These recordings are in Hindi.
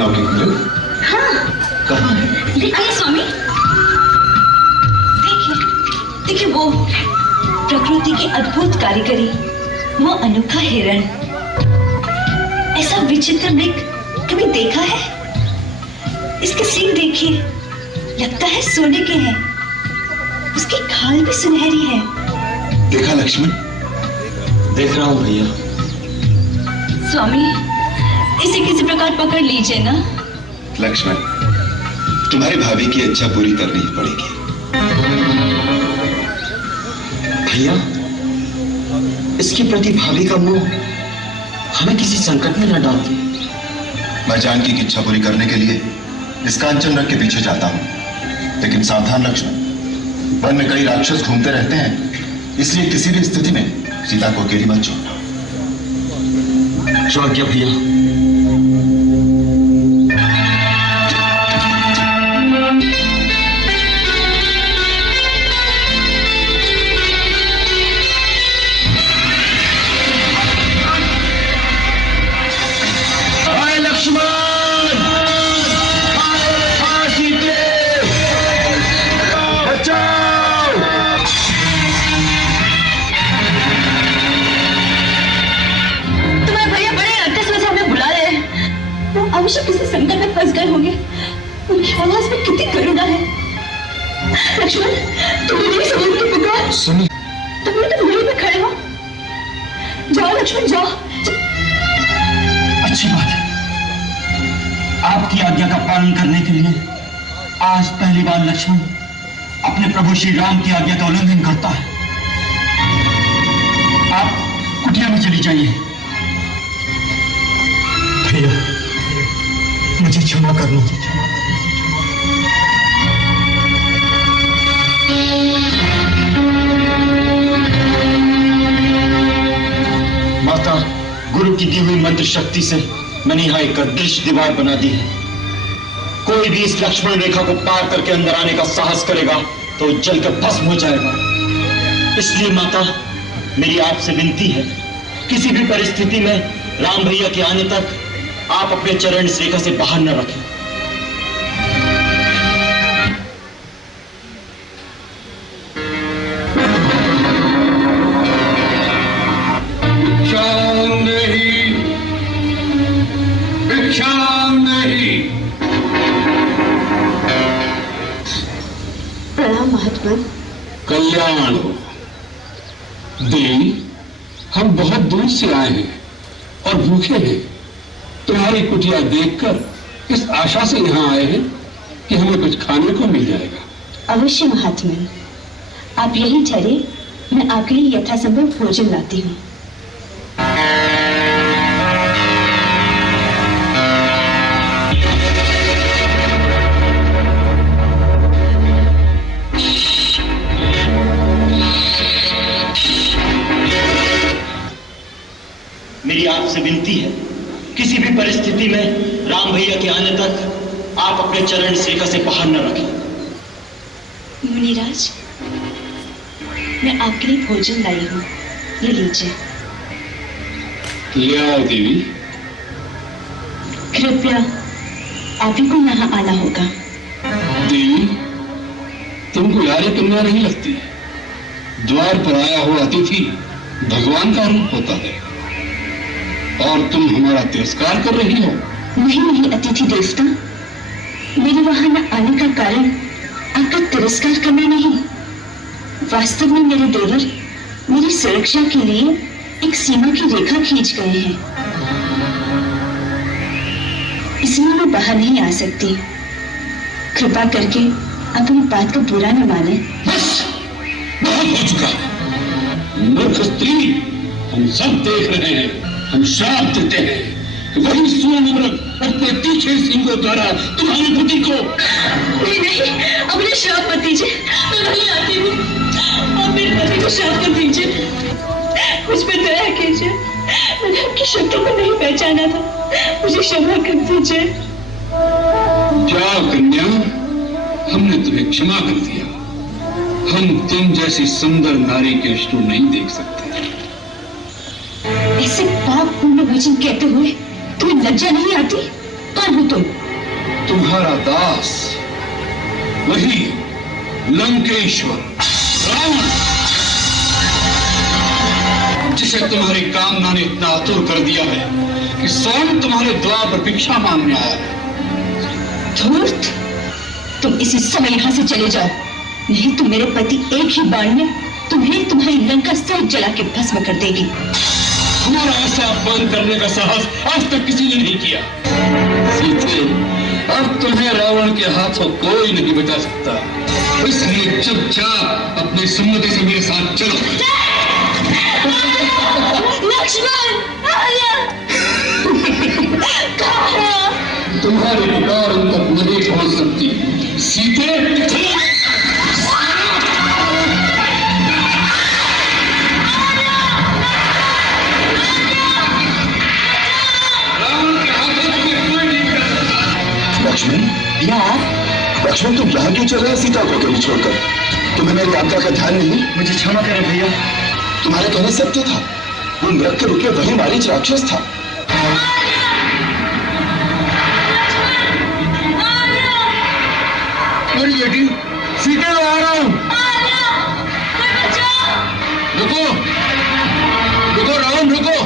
अलौकिक मृग? हाँ। कहाँ है? आइए स्वामी, देखिए देखिए वो प्रकृति की अद्भुत कारीगरी, वो अनोखा हिरण। ऐसा विचित्र मृग कभी देखा है? इसके सींग देखिए, लगता है सोने के हैं। उसकी खाल भी सुनहरी है। देखा लक्ष्मण? देख रहा हूँ भैया। स्वामी, इसे किसी प्रकार पकड़ लीजिए ना। लक्ष्मण, तुम्हारी भाभी की इच्छा पूरी करनी ही पड़ेगी। भैया, इसके प्रति भाभी का मोह हमें किसी संकट में न डालती। मैं जानकी की इच्छा पूरी करने के लिए इस कांचन रंग के पीछे जाता हूँ, लेकिन सावधान लक्ष्मण, वन में कई राक्षस घूमते रहते हैं, इसलिए किसी भी स्थिति में सीता को अकेली मत छोड़ना। जो आज्ञा भैया। अवश्य किसी संकट में फंस गए होंगे। उनकी आवाज में कितनी करुणा है। लक्ष्मण, तुम नहीं समझ की पुकार। सुनिए, तुम तो वहीं पे खड़े हो। जाओ लक्ष्मण, जाओ। अच्छी बात है। आपकी आज्ञा का पालन करने के लिए आज पहली बार लक्ष्मण अपने प्रभु श्री राम की आज्ञा का उल्लंघन करता है। आप कुटिया में चली जाइए। भैया, मुझे क्षमा करना। माता, गुरु की दी हुई मंत्र शक्ति से मैंने यहाँ एक अदृश्य दीवार बना दी है। कोई भी इस लक्ष्मण रेखा को पार करके अंदर आने का साहस करेगा तो जलकर भस्म हो जाएगा। इसलिए माता, मेरी आपसे विनती है, किसी भी परिस्थिति में राम भैया के आने तक आप अपने चरण इस रेखा से बाहर न रखें। भिक्षा नहीं। प्रणाम महात्मा। कल्याण हो देवी, हम बहुत दूर से आए हैं और भूखे हैं। तुम्हारी कुटिया देखकर इस आशा से यहाँ आए हैं कि हमें कुछ खाने को मिल जाएगा। अवश्य महात्मा, आप यही ठहरे, मैं आपके लिए यथासंभव भोजन लाती हूँ। मेरी आपसे विनती है, किसी भी परिस्थिति में राम भैया के आने तक आप अपने चरण इस रेखा से बाहर न रखें। मुनिराज, मैं आपके लिए भोजन लाई हूँ, ये लीजिए। ले आओ देवी। कृपया आप ही को यहाँ आना होगा। देवी, तुमको यारे कन्या नहीं लगती। द्वार पर आया हुआ अतिथि भगवान का रूप होता है और तुम हमारा तिरस्कार कर रही हो। नहीं अतिथि देवता, मेरे वहां न आने का कारण आपका तिरस्कार करना नहीं। वास्तव में मेरे देवर मेरी सुरक्षा के लिए एक सीमा की रेखा खींच गए हैं, इसलिए मैं बाहर नहीं आ सकती। कृपा करके अपनी बात को बुरा न माने। बस, बहुत हो चुका। मूर्ख स्त्री, हम सब देख रहे हैं। हम श्राप देते हैं, वही स्वर्ण मृग अपने तीखे सिंगों द्वारा तुम्हारी बुद्धि को। नहीं, अपने श्राप मत दीजिए, मैं नहीं आती हूँ। आप मेरे पति को श्राप मत दीजिए, मुझ पर दया कीजिए। मैंने आपकी शक्ति को नहीं पहचाना था, मुझे क्षमा कर दीजिए। जाओ कन्या, हमने तुम्हें क्षमा कर दिया। हम तुम जैसी सुंदर नारी के अश्रु नहीं देख सकते। ऐसे पाप पूर्ण वचन कहते हुए तुम्हें लज्जा नहीं आती? कौन कौन हो तुम? तुम्हारा दास, वही लंकेश्वर रावण, जिसे तुम्हारी कामना ने इतना आतुर कर दिया है कि स्वयं तुम्हारे द्वार पर भिक्षा मांगने आया है। धूर्त, तुम इसी समय यहाँ से चले जाओ, नहीं तो मेरे पति एक ही बाण में तुम्हें तुम्हारी लंका सब जला के भस्म कर देगी। हमारा ऐसा अपमान करने का साहस आज तक किसी ने नहीं किया। सीते, अब तुम्हें रावण के हाथों कोई नहीं बचा सकता, इसलिए चुपचाप अपनी सम्मति से मेरे साथ चलो। लक्ष्मण, तुम्हारे पुकार उन तक नहीं पहुंच सकती। सीते, चलो। लक्ष्मण, लक्ष्मण तुम यहाँ क्यों चल रहे हैं सीता को अकेली छोड़कर? तुम्हें मेरी आज्ञा का ध्यान नहीं? मुझे क्षमा करें भैया। तुम्हारे कहने सत्य था, वो नृत्य के रूप में वही मारीच राक्षस था। मेरी बेटी सीते, मैं आ रहा हूँ। रुको रुको रावण, रुको।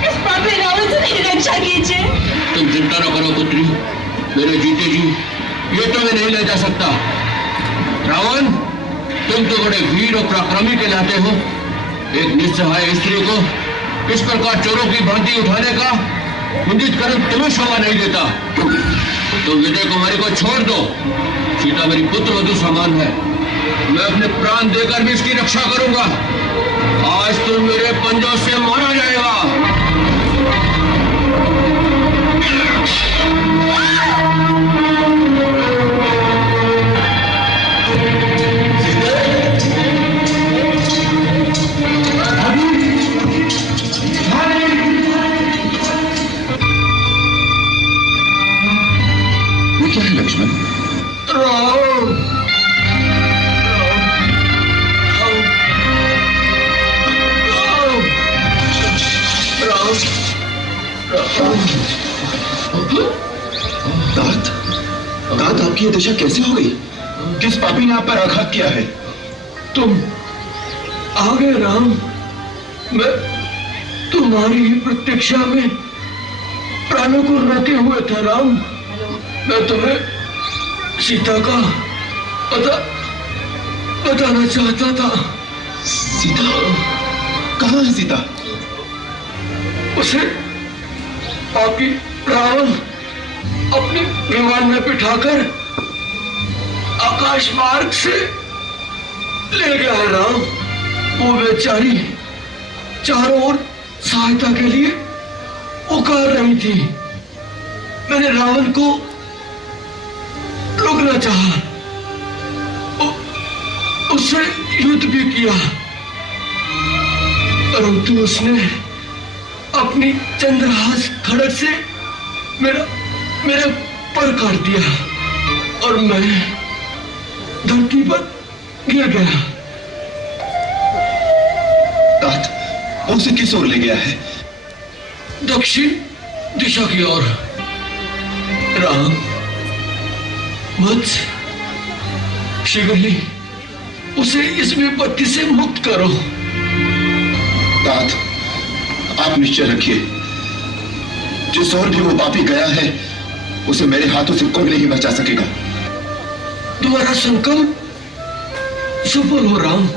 इस पापी रावण से मेरी रक्षा कीजिए। तुम चिंता न करो पुत्री, मेरे जीते जी ये तुम्हें नहीं ले जा सकता। रावण, तुम तो बड़े वीर और पराक्रमी कहलाते हो, एक निस्सहाय स्त्री को इस प्रकार चोरों की भर्ती उठाने का निंदित कर्म तुम्हें शोभा नहीं देता। तुम विजय कुमारी को छोड़ दो, सीता मेरी पुत्र वधू समान है, मैं अपने प्राण देकर भी इसकी रक्षा करूंगा। आज तुम मेरे पंजों से मारा जाएगा। क्या है लक्ष्मण? राम, तात, तात आपकी ये दशा कैसे हो गई? किस पापी ने आप पर आघात किया है? तुम आ गए राम। मैं तुम्हारी ही प्रतीक्षा में प्राणों को रोके हुए था राम। मैं तुम्हें सीता का बताना चाहता था। सीता? कहाँ है सीता? उसे पापी रावण अपने विमान में बिठाकर आकाश मार्ग से ले गया है राम। वो बेचारी चारों ओर सहायता के लिए पुकार रही थी। मैंने रावण को रोकना चाहा, उससे युद्ध भी किया, परंतु उसने अपनी चंद्रहास खड़ग से मेरा पर काट दिया और मैं धरती पर गिर गया। तात, वो उसे किस ओर ले गया है? दक्षिण दिशा की ओर। राम, वत्स, शीघ्र ही उसे इस विपत्ति से मुक्त करो। तात, आप निश्चय रखिए, जिस ओर भी वो पापी गया है उसे मेरे हाथों से कोई नहीं बचा सकेगा। तुम्हारा संकल्प सफल हो राम।